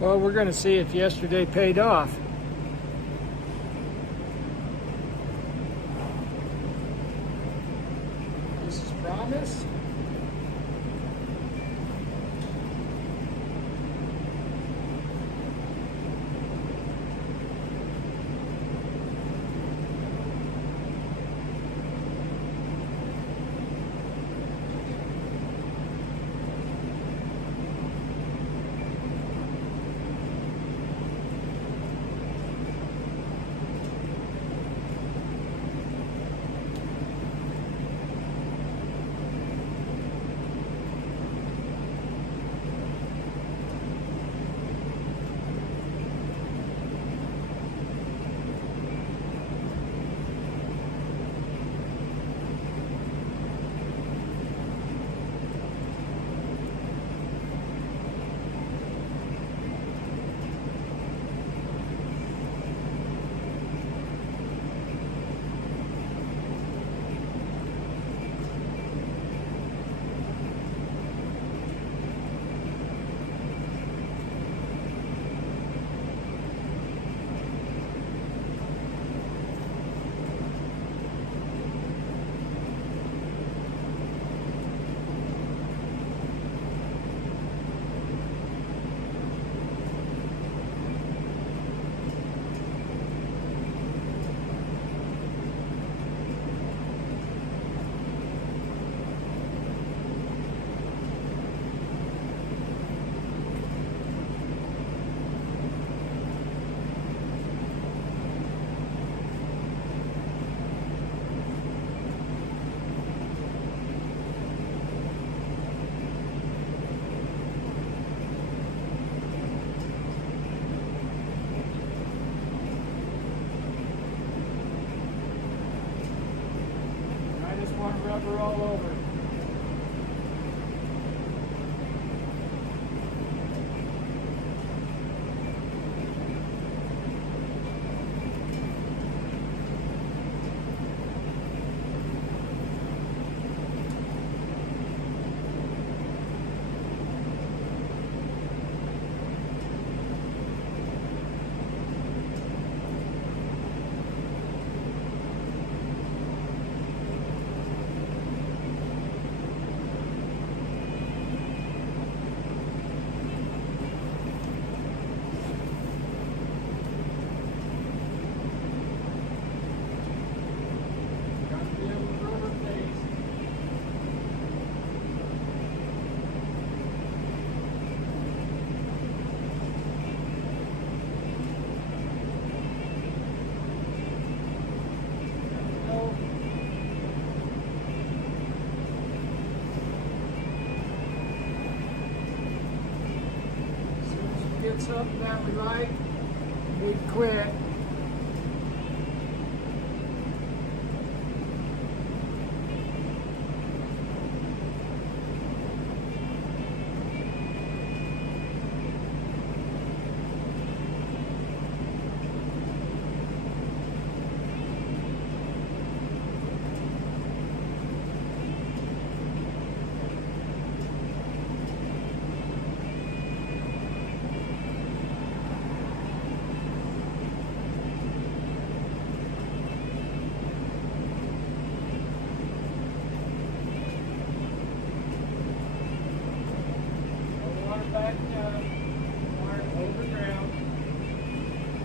Well, we're going to see if yesterday paid off. This is Promise. One rubber all over. Get something that we like, we quit. Back down, wire over ground.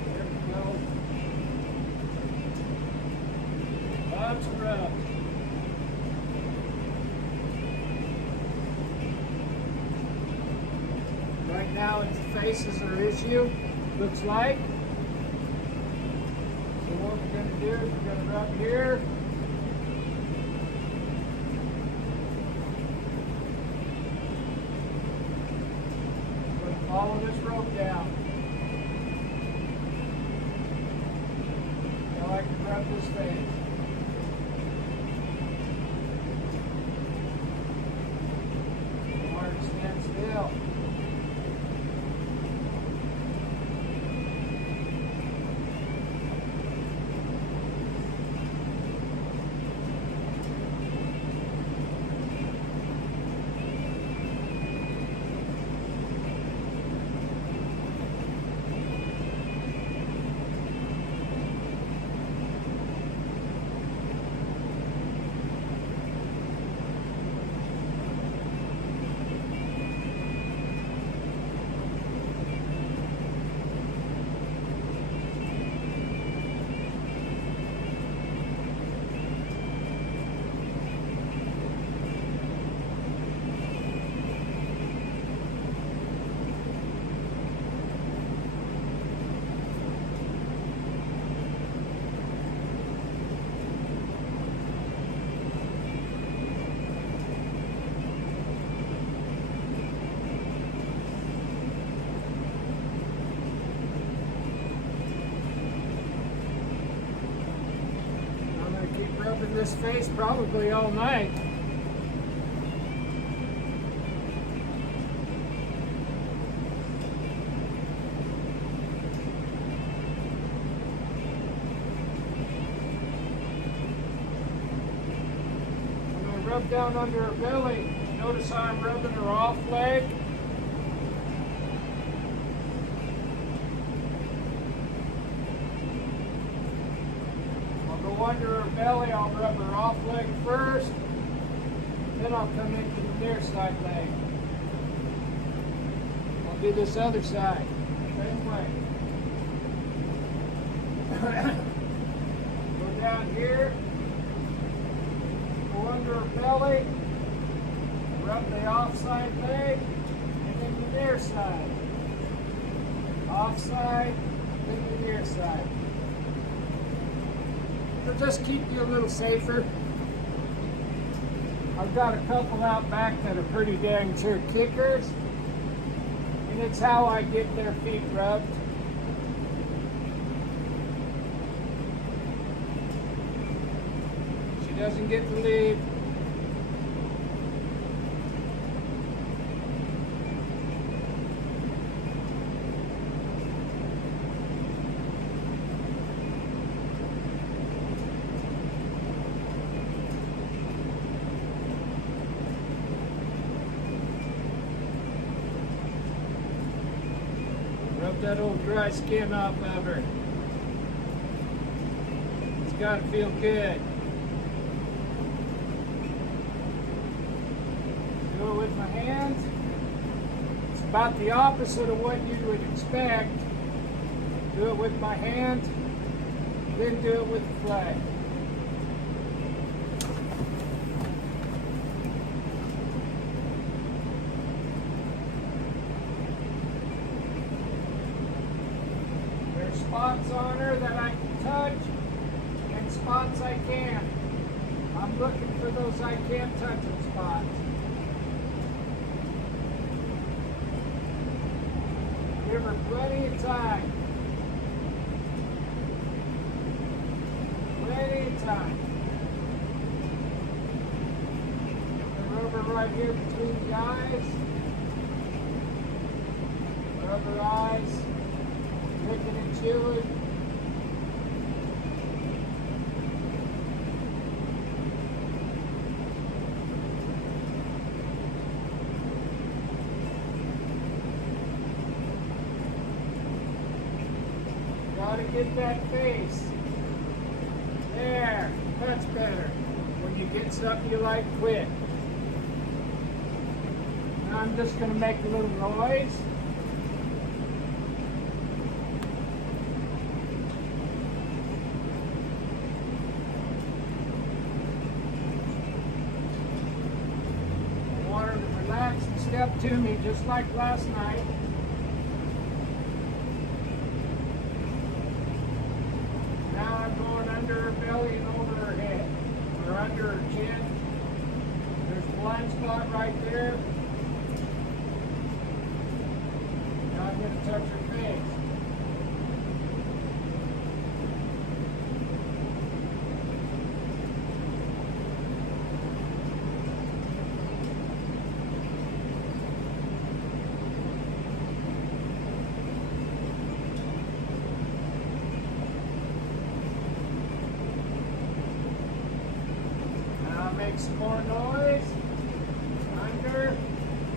There we go. Lots of rub. Right now, its faces are issue. Looks like. So what we're going to do is we're going to rub here. Follow this rope down. Now I can rub this face. Mark, stand still. this face probably all night. I'm going to rub down under her belly. Notice how I'm rubbing her off leg. Under her belly, I'll rub her off leg first, then I'll come into the near side leg. I'll do this other side, same way. Go down here, go under her belly, rub the off side leg, and then the near side. Off side, then the near side. It'll just keep you a little safer. I've got a couple out back that are pretty dang sure kickers, and it's how I get their feet rubbed. She doesn't get to leave. Rub that old dry skin off of her. It's got to feel good. Do it with my hands. It's about the opposite of what you would expect. Do it with my hand, then do it with the flag. Spots on her that I can touch and spots I can't. I'm looking for those I can't touch spots. Give her plenty of time. Plenty of time. Rub her right here between the eyes. Rub her eyes. Licking and chewing. Gotta get that face. There, that's better. When you get something you like quick. Now I'm just gonna make a little noise. Relax and step to me just like last night. Now I'm going under her belly and over her head, or under her chin. There's a blind spot right there. Now I'm going to touch her face. Make some more noise. Under,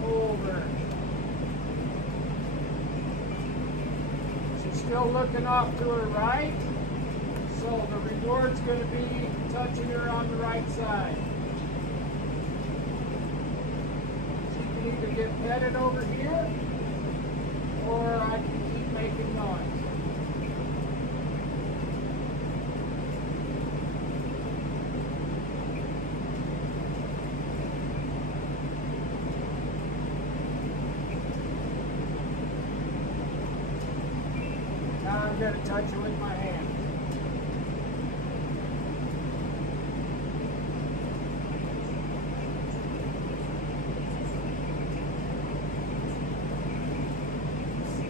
over. She's still looking off to her right, so the reward's going to be touching her on the right side. She can either get petted over here, or I can keep making noise. I'm going to touch it with my hand.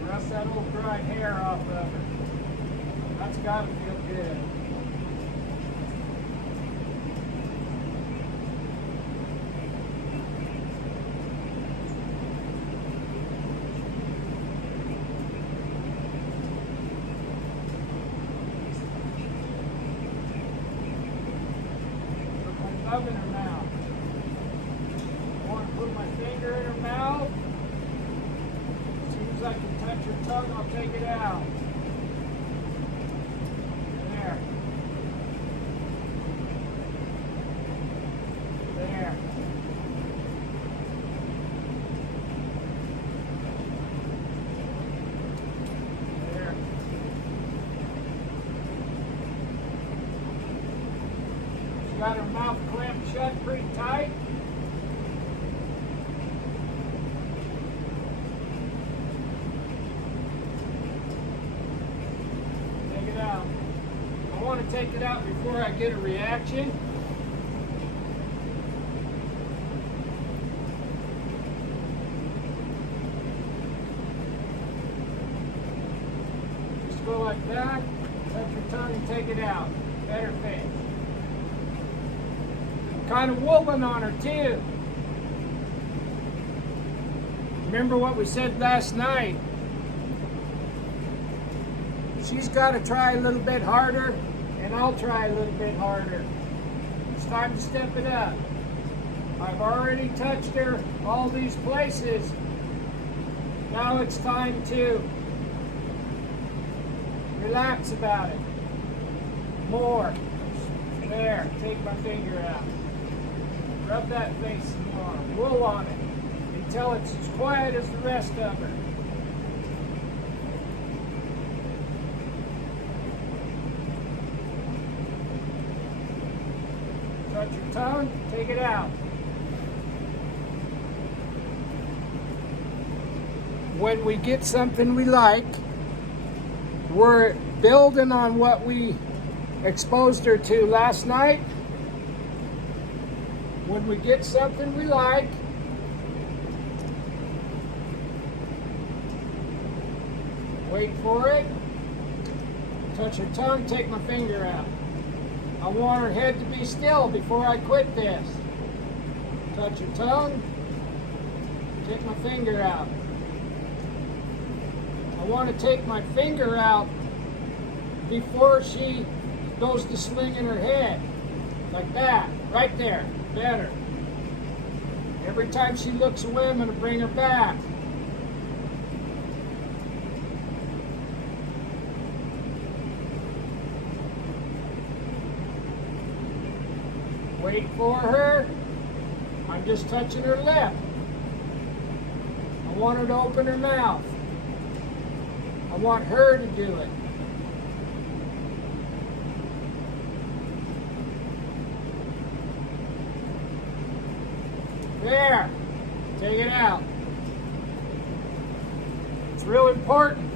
Brush that old dry hair off of her. That's got to feel good. rubbing her mouth. I want to put my finger in her mouth. As soon as I can touch her tongue, I'll take it out. There. There. There. She's got her mouth clamped shut pretty tight. Take it out. I want to take it out before I get a reaction. Just go like that, touch your tongue and take it out. Better face. Kind of wooling on her too. Remember what we said last night? She's got to try a little bit harder, and I'll try a little bit harder. It's time to step it up. I've already touched her all these places. Now it's time to relax about it. More. There, take my finger out. Rub that face some more. Wool on it until it's as quiet as the rest of her. Touch your tongue, take it out. When we get something we like, we're building on what we exposed her to last night. When we get something we like, wait for it, touch her tongue, take my finger out. I want her head to be still before I quit this. Touch her tongue, take my finger out. I want to take my finger out before she goes to slinging her head. Like that, right there. Better. Every time she looks away, I'm going to bring her back. Wait for her. I'm just touching her lip. I want her to open her mouth. I want her to do it. There. Take it out. It's real important.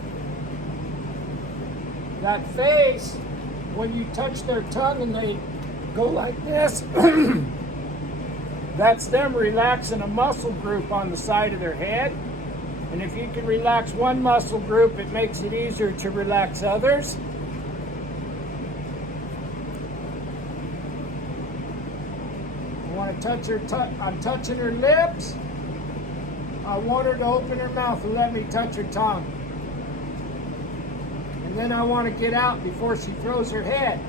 That face, when you touch their tongue and they go like this, that's them relaxing a muscle group on the side of their head. And if you can relax one muscle group, it makes it easier to relax others. I want to touch her, I'm touching her lips. I want her to open her mouth and let me touch her tongue. And then I want to get out before she throws her head.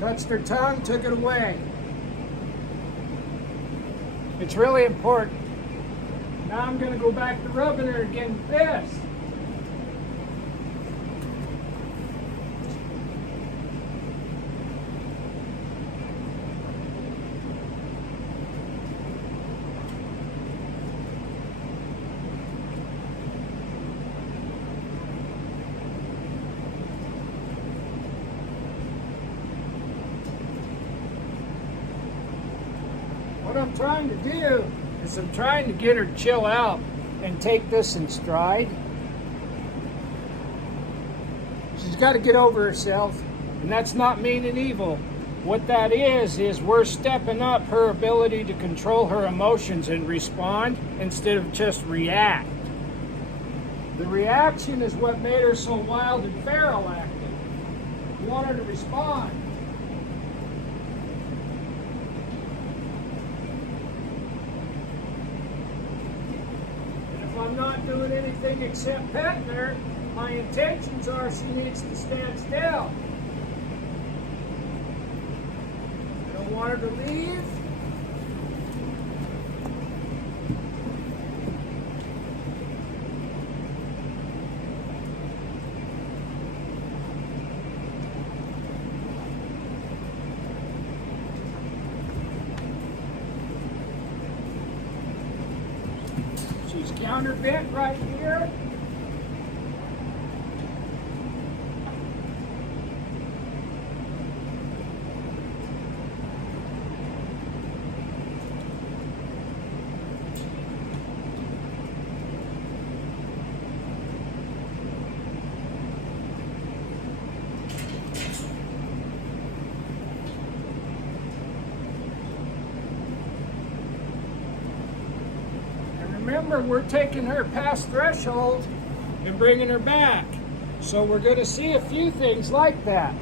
Touched her tongue, took it away. It's really important. Now I'm going to go back to rubbing her again with this. What I'm trying to do is I'm trying to get her to chill out and take this in stride. She's got to get over herself, and that's not meaning evil. What that is we're stepping up her ability to control her emotions and respond instead of just react. The reaction is what made her so wild and feral acting. want her to respond. And if I'm not doing anything except petting her, my intentions are she needs to stand still. I don't want her to leave. She's counterbent right here. Remember, we're taking her past threshold and bringing her back. So we're going to see a few things like that.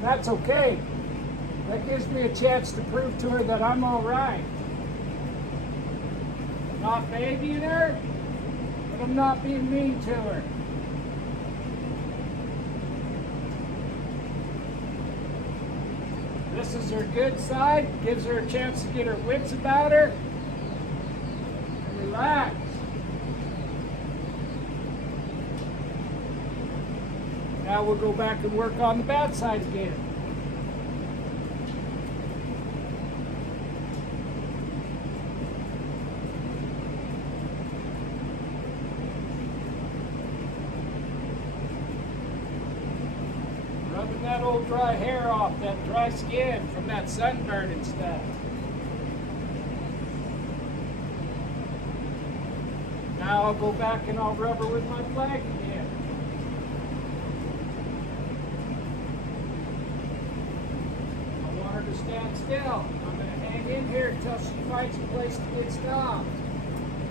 That's okay. That gives me a chance to prove to her that I'm all right. I'm not babying her, but I'm not being mean to her. This is her good side, gives her a chance to get her wits about her. And relax. Now we'll go back and work on the bad side again. Rubbing that old dry hair off, that dry skin from that sunburn and stuff. Now I'll go back and I'll rub her with my flag again. I want her to stand still. I'm going to hang in here until she finds a place to get stopped.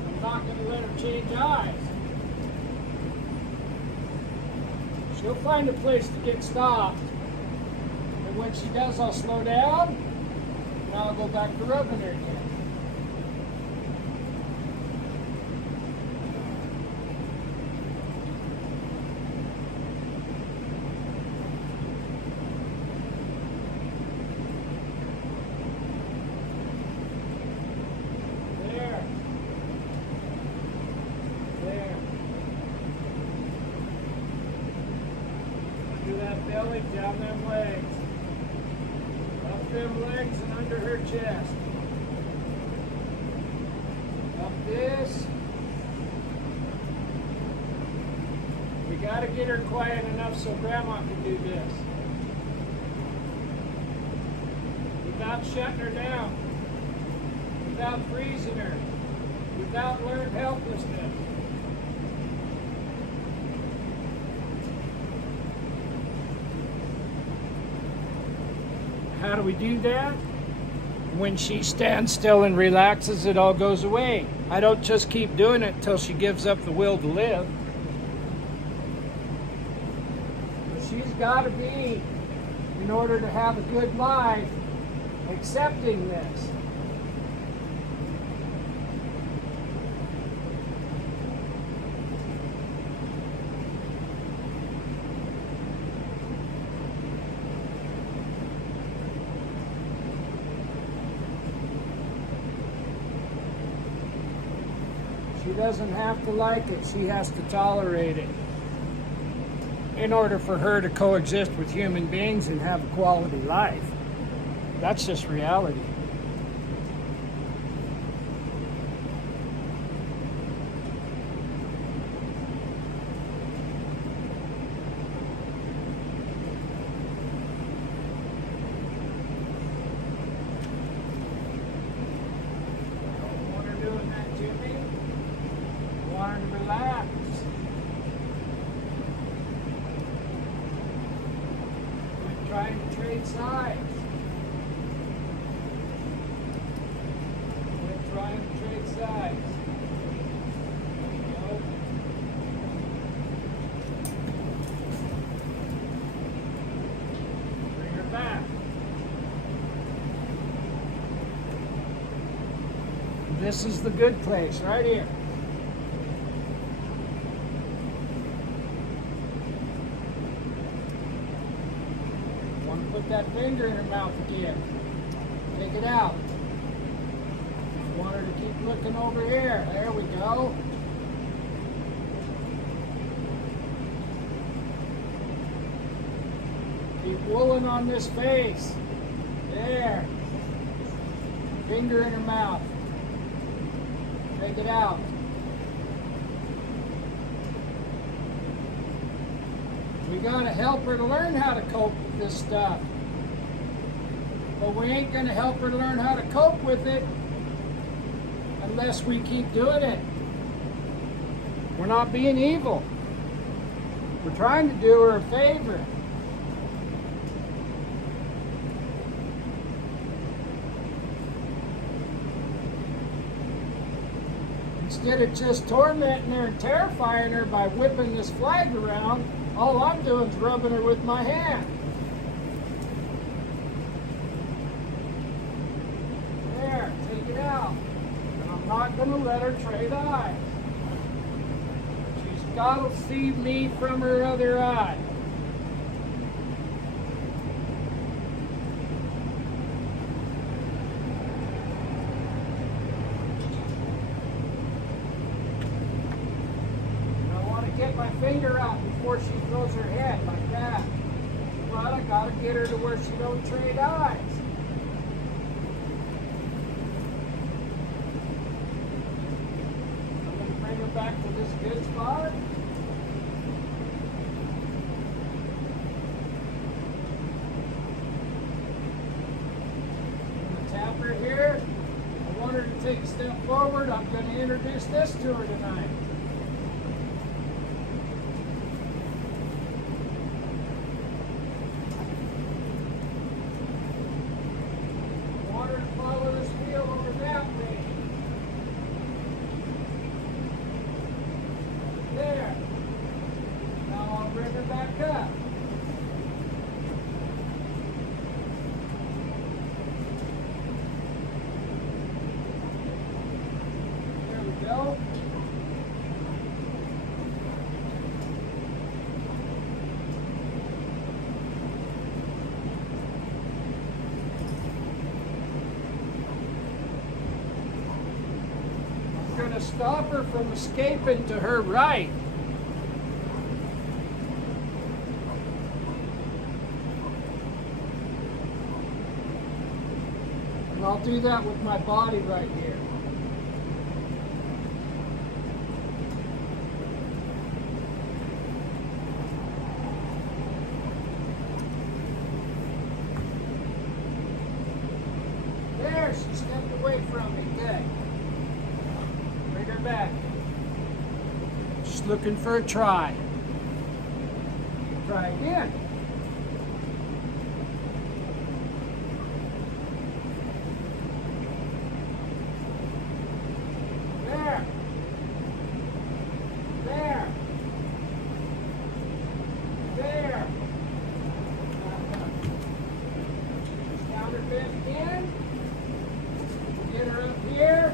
I'm not going to let her change eyes. She'll find a place to get stopped. And when she does, I'll slow down, and I'll go back to rubbing her again. There. There. Under that belly, down them legs. Up them legs and under her chest. Up this. We got to get her quiet enough so Grandma can do this. Without shutting her down. Without freezing her. Without learned helplessness. How do we do that? When she stands still and relaxes, it all goes away. I don't just keep doing it until she gives up the will to live. But she's got to be, in order to have a good life, accepting this. She doesn't have to like it, she has to tolerate it in order for her to coexist with human beings and have a quality life. That's just reality. Don't want her doing that to me. I want her to relax. Quit trying to trade sides. Quit trying to trade sides. Nope. This is the good place, right here. Want to put that finger in her mouth again. Take it out. Want her to keep looking over here. There we go. Keep wooling on this face. There. Finger in her mouth. Take it out. We gotta help her to learn how to cope with this stuff. But we ain't gonna help her to learn how to cope with it unless we keep doing it. We're not being evil. We're trying to do her a favor. Instead of just tormenting her and terrifying her by whipping this flag around, all I'm doing is rubbing her with my hand. There, take it out. And I'm not going to let her trade eyes. She's got to see me from her other eye. Get my finger out before she throws her head like that. But I gotta get her to where she don't trade eyes. I'm gonna bring her back to this good spot. I'm gonna tap her here. I want her to take a step forward. I'm gonna introduce this to her tonight. Bring her back up. There we go. I'm going to stop her from escaping to her right. And I'll do that with my body right here. There, she stepped away from me. Good. Bring her back. She's looking for a try. Try again. Again. Get her up here.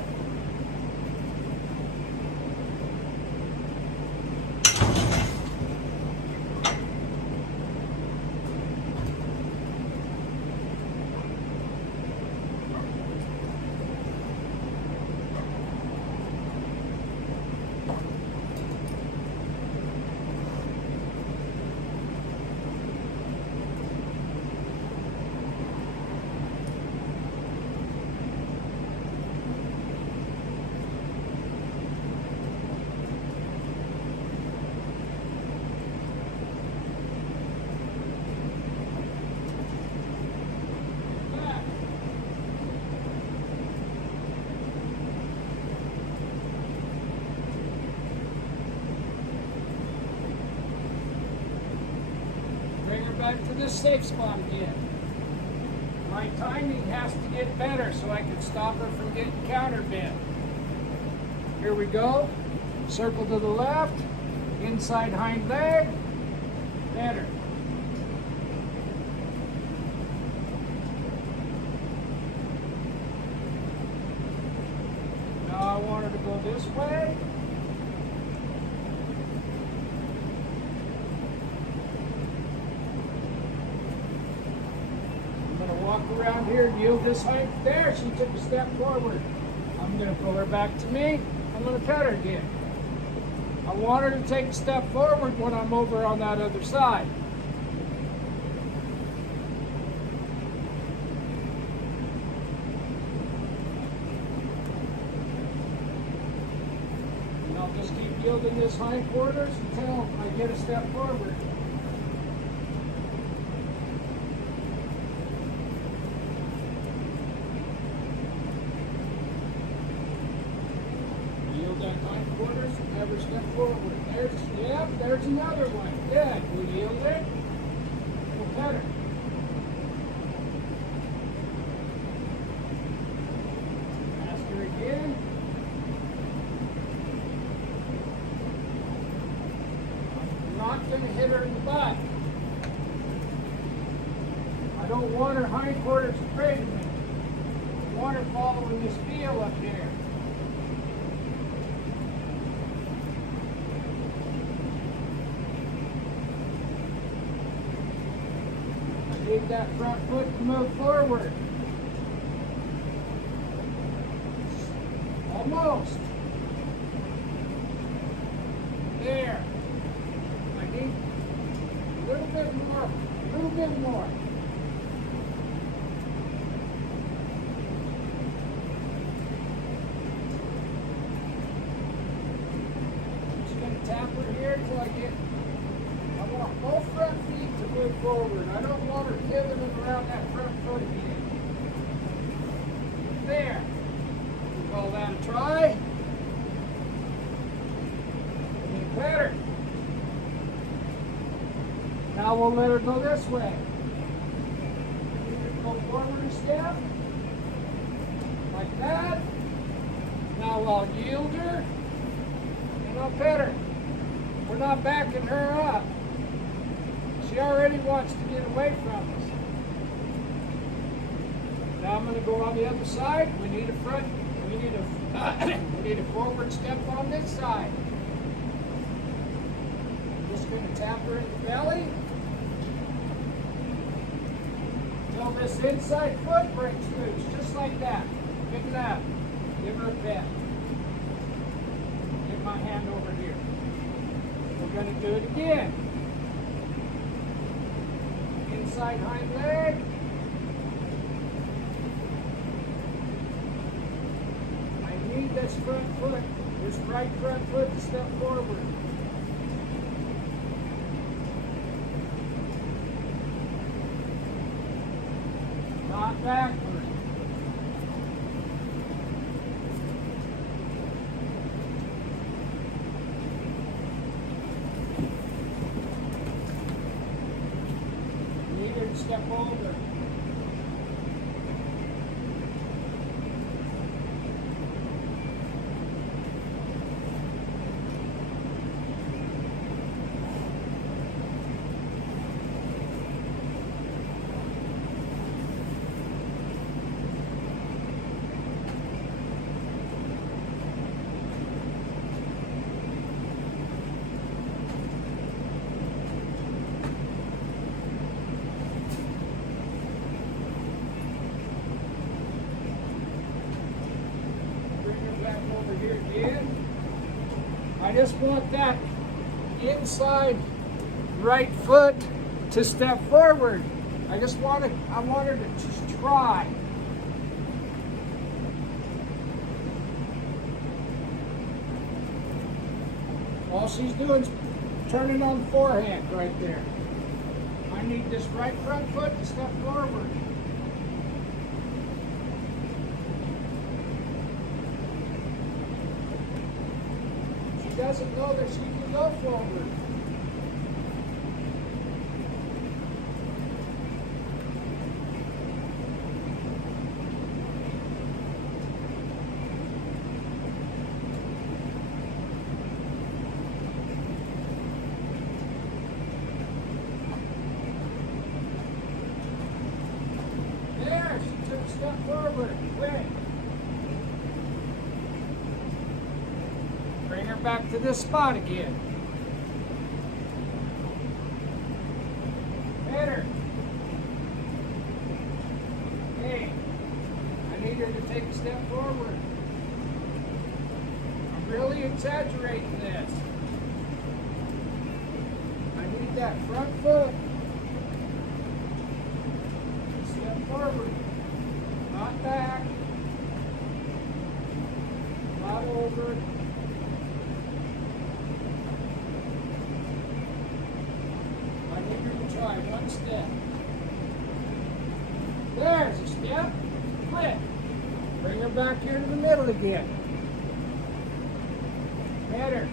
Bring her back to this safe spot again. My timing has to get better so I can stop her from getting counterbent. Here we go. Circle to the left. Inside hind leg. Better. want her to go this way. I'm going to walk around here and yield this height. There, she took a step forward. I'm going to pull her back to me. I'm going to pet her again. I want her to take a step forward when I'm over on that other side. And I'll just keep yielding this hindquarters until I get a step forward. That hindquarters, never step forward. There's another one. Good. We yield it. We'll pet her. Ask her again. I'm not going to hit her in the butt. I don't want her hindquarters afraid of me. I want her following this feel up here. Need that front foot to move forward. Almost. There. I need a little bit more. A little bit more. I'm just going to tap her here until I want both front feet to move forward. I don't want her pivoting around that front foot again. There. We call that a try. Get better. Now we'll let her go this way. Go forward a step. Like that. Now I'll yield her. And I'll pet her. We're not backing her up. She already wants to get away from us. Now I'm going to go on the other side. We need a forward step on this side. I'm just going to tap her in the belly until this inside foot breaks loose, just like that. Pick it up. Give her a pet. Get my hand over here. We're going to do it again. Inside hind leg. I need this front foot, this right front foot to step forward. Not backward. Step over. I just want that inside right foot to step forward. I want her to just try. All she's doing is turning on the forehand right there. I need this right front foot to step forward. She doesn't know that she can go forward. There, she took a step forward. Quick. Bring her back to this spot again. Hit her. Hey, I need her to take a step forward. I'm really exaggerating this. I need that front foot. Step forward. Not back. Not over. I need her to try one step. There's a step. Flip. Bring her back here to the middle again. Hit her.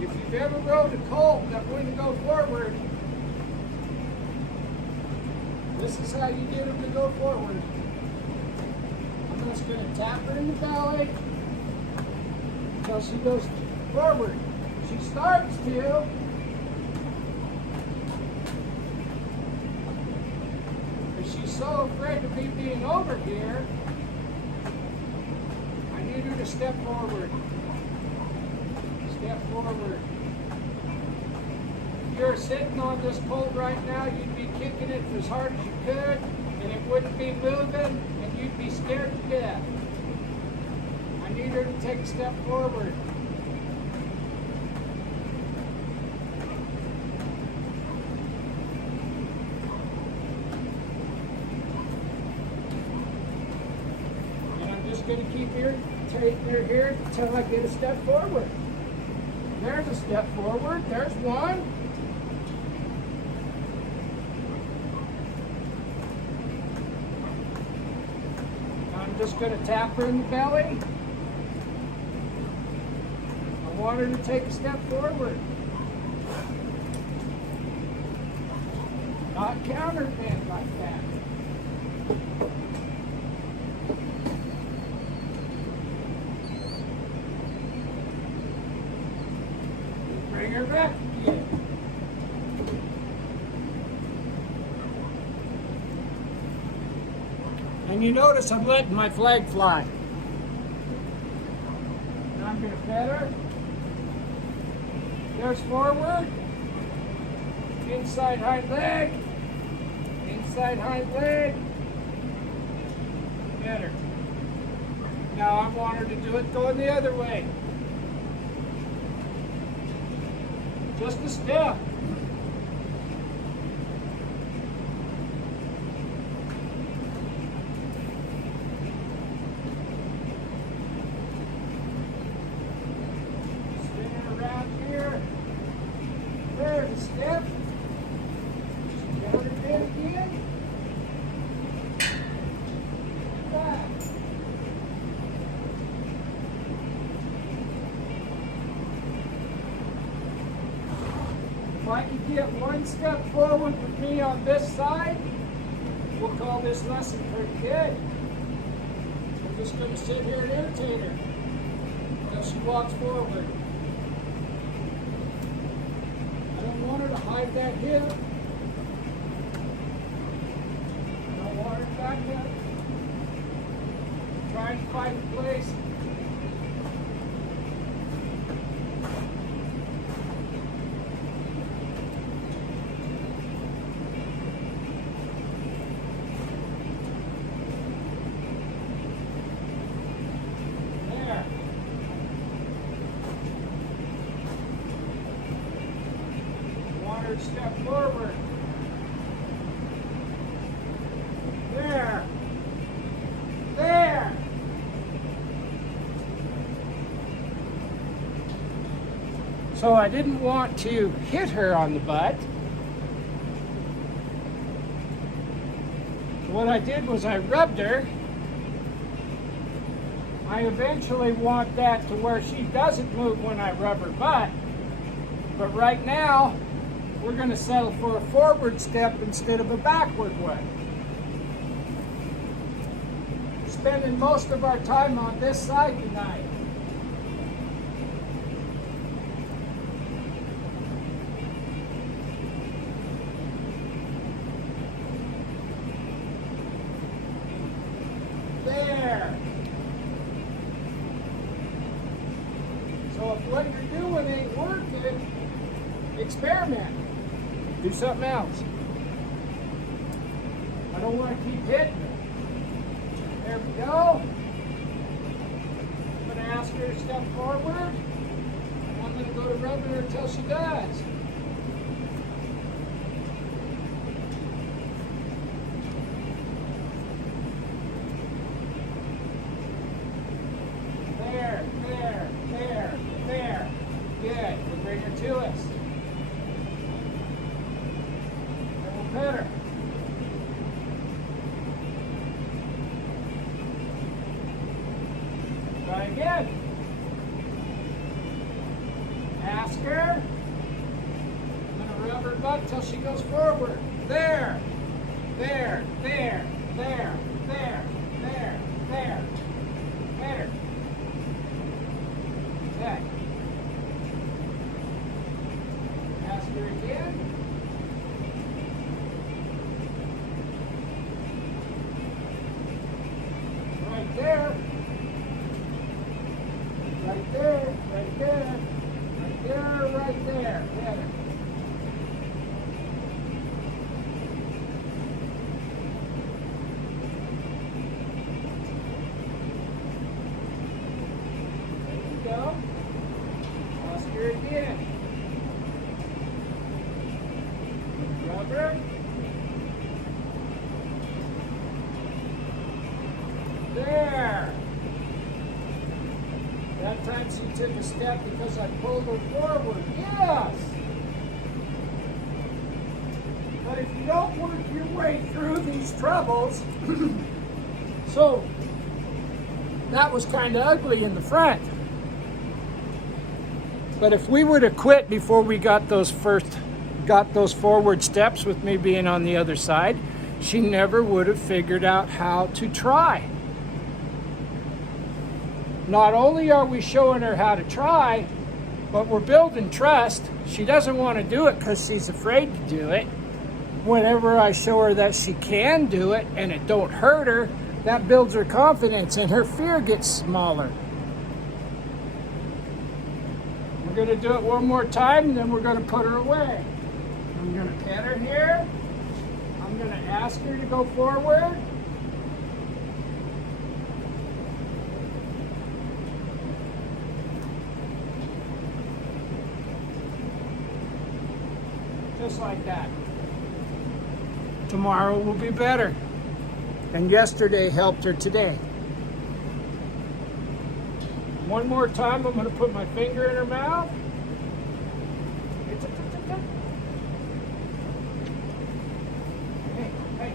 If you've ever rode a colt that wouldn't go forward, this is how you get them to go forward. I'm just going to tap her in the belly until she goes forward. She starts to. But she's so afraid of me being over here, I need her to step forward. Step forward. If you're sitting on this colt right now, you'd be kicking it as hard as you could, and it wouldn't be moving, and you'd be scared to death. I need her to take a step forward. And I'm just going to keep taking her here until I get a step forward. There's a step forward. There's one. I'm just going to tap her in the belly. I want her to take a step forward. Not counterbend like that. Bring her back again. And you notice I'm letting my flag fly. And I'm going to pet her. There's forward. Inside hind leg. Inside hind leg. Pet her. Now I want her to do it going the other way. Just a step. Spinning around here. There's a step. Down her head again. Back. If I could get one step forward with me on this side, we'll call this lesson pretty good. I'm just going to sit here and irritate her until she walks forward. I don't want her to hide that hip. I don't want her to back up. Trying to find place. Step forward. There. There. So I didn't want to hit her on the butt. What I did was I rubbed her. I eventually want that to where she doesn't move when I rub her butt. But right now, we're going to settle for a forward step instead of a backward one. Spending most of our time on this side tonight. experiment. Do something else. I don't want to keep hitting her. There we go. I'm going to ask her to step forward. I'm going to go to rubbing her until she does. There. Good. We'll bring her to us. And we'll pet her. Try again. Ask her. I'm going to rub her butt till she goes forward. There. Pet her. Okay. Ask her again. Right there. Right there. Pet her. Go. Ask her again. Rubber. There. That time she took a step because I pulled her forward. Yes. But if you don't work your way through these troubles, so that was kind of ugly in the front. But if we would have quit before we got those forward steps with me being on the other side, she never would have figured out how to try. Not only are we showing her how to try, but we're building trust. She doesn't want to do it because she's afraid to do it. Whenever I show her that she can do it and it don't hurt her, that builds her confidence and her fear gets smaller. We're going to do it one more time and then we're going to put her away. I'm going to pet her here. I'm going to ask her to go forward. Just like that. Tomorrow will be better. And yesterday helped her today. One more time, I'm going to put my finger in her mouth. Hey.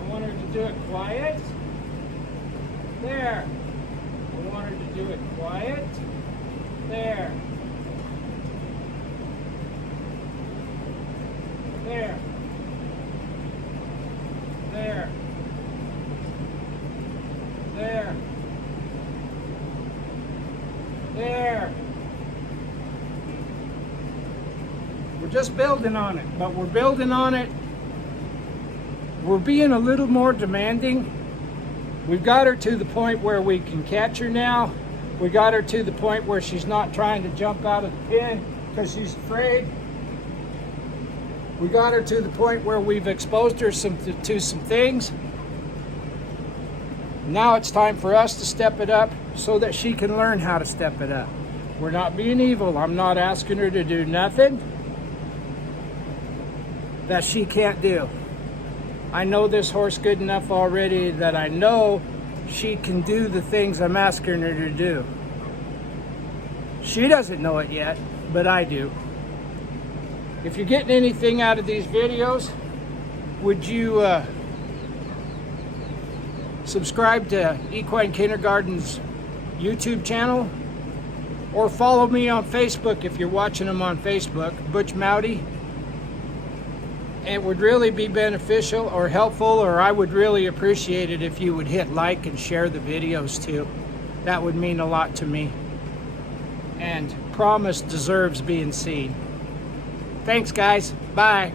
I want her to do it quiet. There. I want her to do it quiet. There. There. We're just building on it, but we're building on it. We're being a little more demanding. We've got her to the point where we can catch her now. We got her to the point where she's not trying to jump out of the pen because she's afraid. We got her to the point where we've exposed her to some things. Now it's time for us to step it up so that she can learn how to step it up. We're not being evil. I'm not asking her to do nothing that she can't do. I know this horse good enough already that I know she can do the things I'm asking her to do. She doesn't know it yet, but I do. If you're getting anything out of these videos, would you subscribe to Equine Kindergarten's YouTube channel? Or follow me on Facebook if you're watching them on Facebook, Butch Mowdy. It would really be beneficial or helpful, or I would really appreciate it if you would hit like and share the videos too. That would mean a lot to me. And Promise deserves being seen. Thanks, guys. Bye.